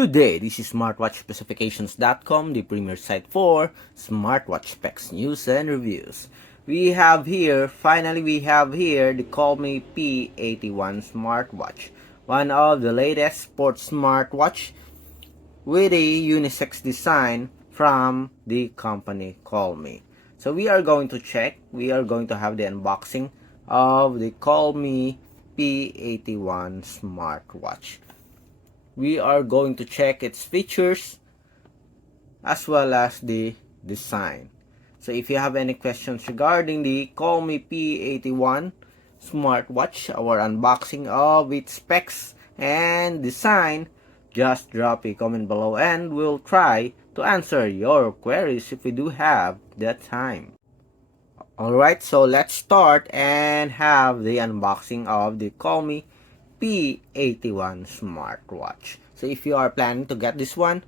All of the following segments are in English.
Good day, this is smartwatchspecifications.com, the premier site for smartwatch specs, news, and reviews. Finally we have here the Colmi P81 Smartwatch, one of the latest sports smartwatch with a unisex design from the company Colmi. So we are going to have the unboxing of the Colmi P81 Smartwatch. We are going to check its features as well as the design. So if you have any questions regarding the Colmi P81 smartwatch, our unboxing of its specs and design, just drop a comment below and we'll try to answer your queries if we do have that time. Alright, so let's start and have the unboxing of the Colmi P81 smartwatch. So if you are planning to get this one,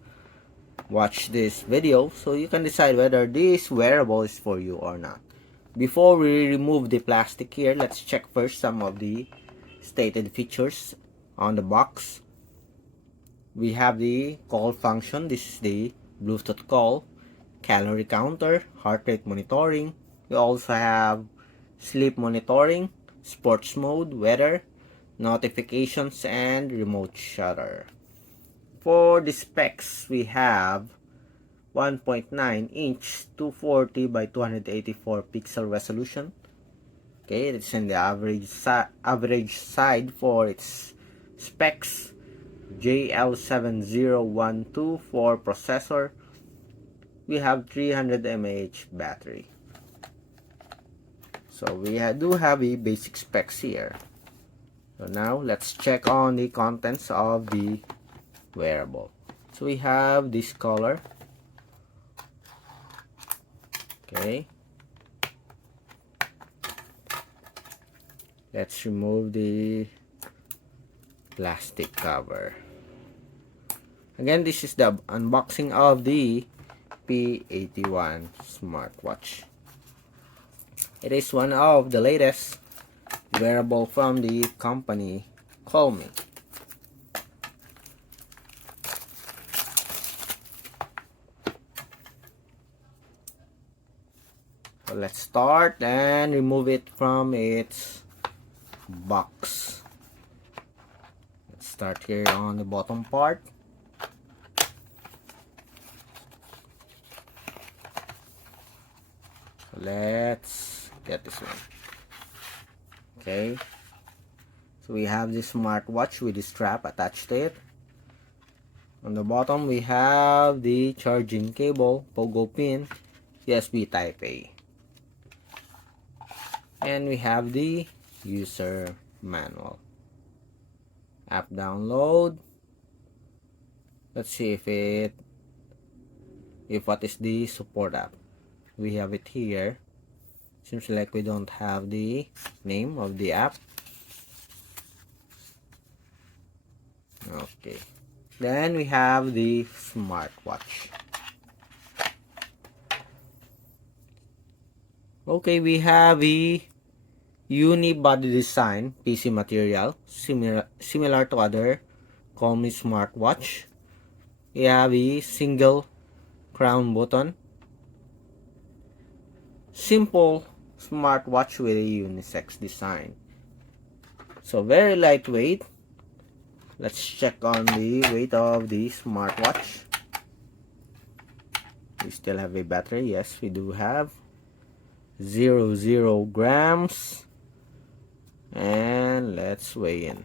watch this video so you can decide whether this wearable is for you or not. Before we remove the plastic here, let's check first some of the stated features on the box. We have the call function. This is the Bluetooth call, calorie counter, heart rate monitoring. We also have sleep monitoring, sports mode, weather, notifications, and remote shutter. For the specs, we have 1.9 inch 240 by 284 pixel resolution. Okay, it's in the average side for its specs. JL7012 processor. We have 300 mAh battery. So we do have a basic specs here. So now let's check on the contents of the wearable. So we have this color. Okay. Let's remove the plastic cover. Again, this is the unboxing of the P81 smartwatch. It is one of the latest wearable from the company Colmi. So let's start and remove it from its box. Let's start here on the bottom part. So let's get this one. Okay, so we have this smartwatch with the strap attached to it. On the bottom we have the charging cable, pogo pin, USB type A, and we have the user manual. App download. Let's see if what is the support app. We have it here. Seems like we don't have the name of the app. Okay, then we have the smartwatch. Okay, we have a unibody design PC material, similar to other Colmi smartwatch. We have a single crown button. Simple smartwatch with a unisex design. So very lightweight. Let's check on the weight of the smartwatch. We still have a battery. Yes, we do have 0 grams. And let's weigh in.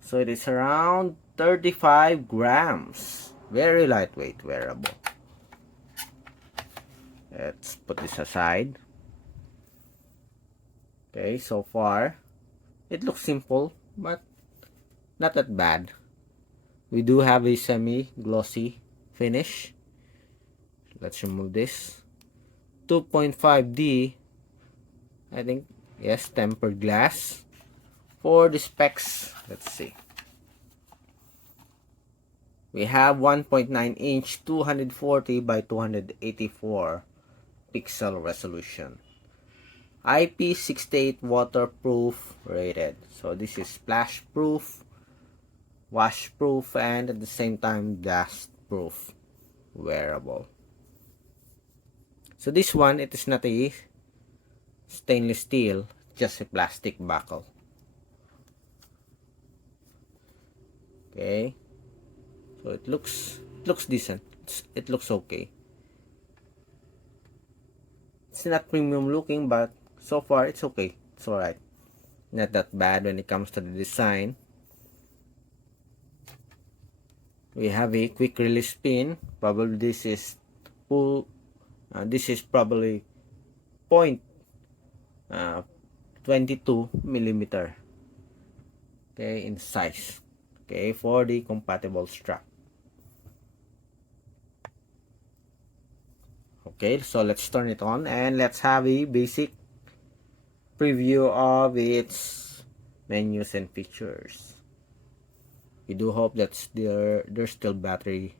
So it is around 35 grams. Very lightweight wearable. Let's put this aside. Okay, so far it looks simple but not that bad. We do have a semi-glossy finish. Let's remove this. 2.5D, I think. Yes, tempered glass. For the specs, let's see. We have 1.9 inch 240 by 284 pixel resolution. IP68 Waterproof rated. So this is splash proof, wash proof, and at the same time dust proof wearable. So this one, it is not a stainless steel, just a plastic buckle. Okay, so it looks decent. It looks okay. It's not premium looking, but so far it's okay. It's alright. Not that bad when it comes to the design. We have a quick release pin. Probably this is probably point 22 millimeter. Okay, in size. Okay, for the compatible strap. Okay, so let's turn it on and let's have a basic preview of its menus and features. We do hope that there's still battery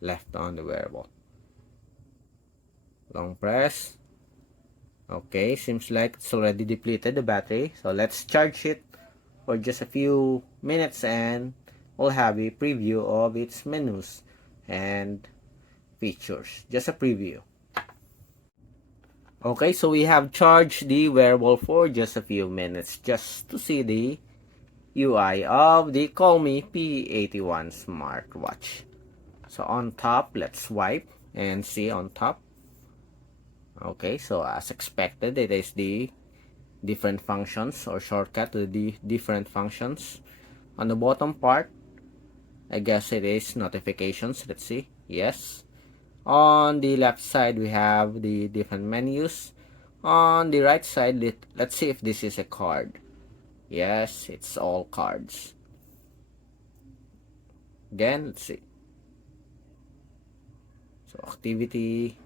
left on the wearable. Long press. Okay, seems like it's already depleted the battery. So let's charge it for just a few minutes and we'll have a preview of its menus and features. Just a preview. Okay, so we have charged the wearable for just a few minutes just to see the UI of the Colmi P81 Smartwatch. So on top, let's swipe and see on top. Okay, so as expected, it is the different functions or shortcut to the different functions. On the bottom part, I guess it is notifications. Let's see. Yes. On the left side, we have the different menus. On the right side, let's see if this is a card. Yes, it's all cards. Again, let's see. So activity,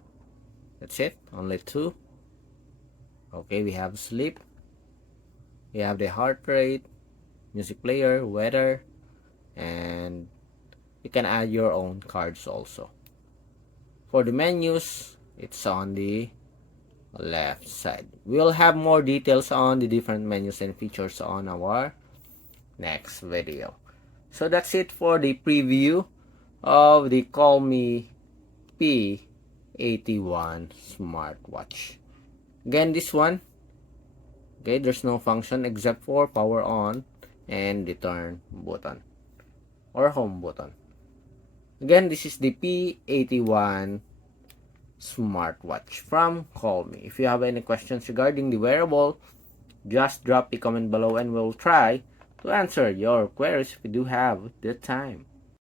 that's it, only 2. Okay, we have sleep. We have the heart rate, music player, weather, and you can add your own cards also. For the menus, it's on the left side. We'll have more details on the different menus and features on our next video. So that's it for the preview of the Colmi P81 Smartwatch. Again, this one, okay, there's no function except for power on and the turn button or home button. Again, this is the P81 Smartwatch from Colmi. If you have any questions regarding the wearable, just drop a comment below and we'll try to answer your queries if you do have the time.